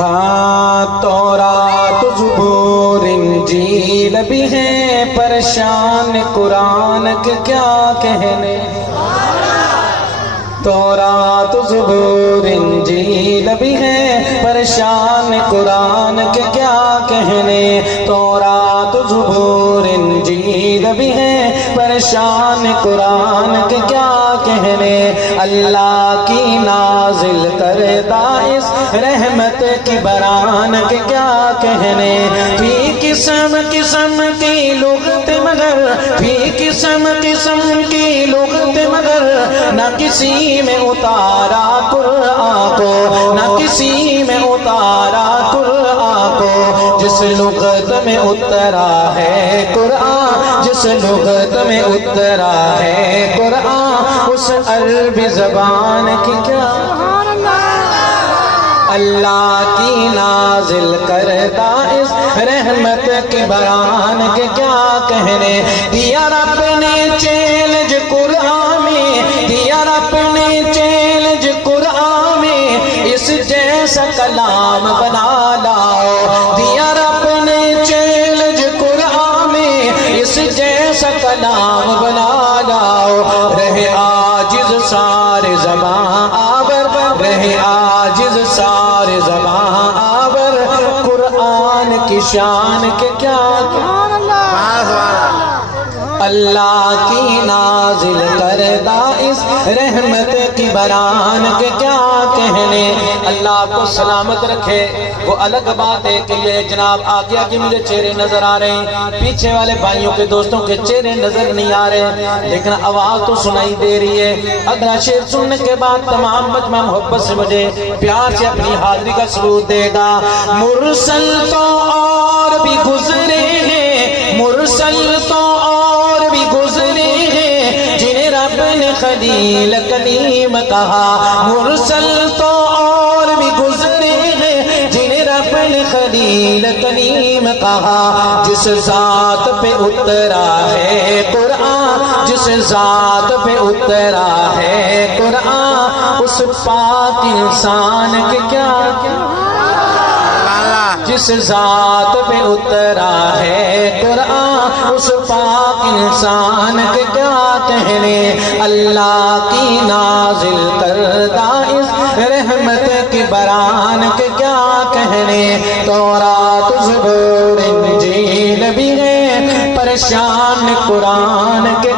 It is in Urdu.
ہاں تورات زبور انجیل بھی ہیں پریشان قرآن کے کیا کہنے تورات زبور انجیل بھی ہیں پریشان قرآن کے کیا کہنے تورات زبور انجیل بھی ہیں پریشان قرآن کے کیا کہنے اللہ کی نازل کردہ اس رحمت کی بران کے کیا کہنے بھی قسم قسم کی لغت مگر بھی قسم قسم کی لغت مگر نہ کسی میں اتارا قرآن کو نہ کسی میں اتارا قرآن کو جس لغت میں اترا ہے قرآن جس لغت میں اترا ہے قرآن اس عربی زبان کی کیا اللہ کی نازل کردہ اس رحمت کی بران کے کیا کہنے دیا رب نے چیلنج قرآن میں دیا رب نے چیلنج قرآن میں اس جیسا کلام بنا لاؤ دیا رب نے چیلنج قرآن میں اس جیسا کلام بنا لاؤ رہے عاجز سارے زبان آور رہے عاجز سارے زبان آور قرآن کی شان کے کیا اللہ کی نازل کردہ اس رحمت کی بران کے کیا کہنے اللہ کو سلامت رکھے وہ الگ بات ہے کہ یہ جناب آگے آگے مجھے چہرے نظر آ رہے ہیں پیچھے والے بھائیوں کے دوستوں کے چہرے نظر نہیں آ رہے لیکن آواز تو سنائی دے رہی ہے اگلا شعر سننے کے بعد تمام مجمع محبت سے مجھے پیار سے اپنی حاضری کا ثبوت دے گا مرسل تو اور بھی گزرے ہیں مرسل تو اور بھی گزرے ہیں جنہیں رب نے خلیل کلیم کہا مرسل تو اور بھی گزرے ہیں جنہیں رب نے خلیل کلیم کہا جس ذات پہ اترا ہے قرآن جس ذات پہ اترا ہے قرآن اس پاک انسان کے کیا جس ذات پہ اترا ہے قرآن اس پاک انسان کے کیا کہنے اللہ کی نازل کردہ اس رحمت کی بران کے کیا کہنے تورات زبور انجیل بھی ہیں پریشان قرآن کے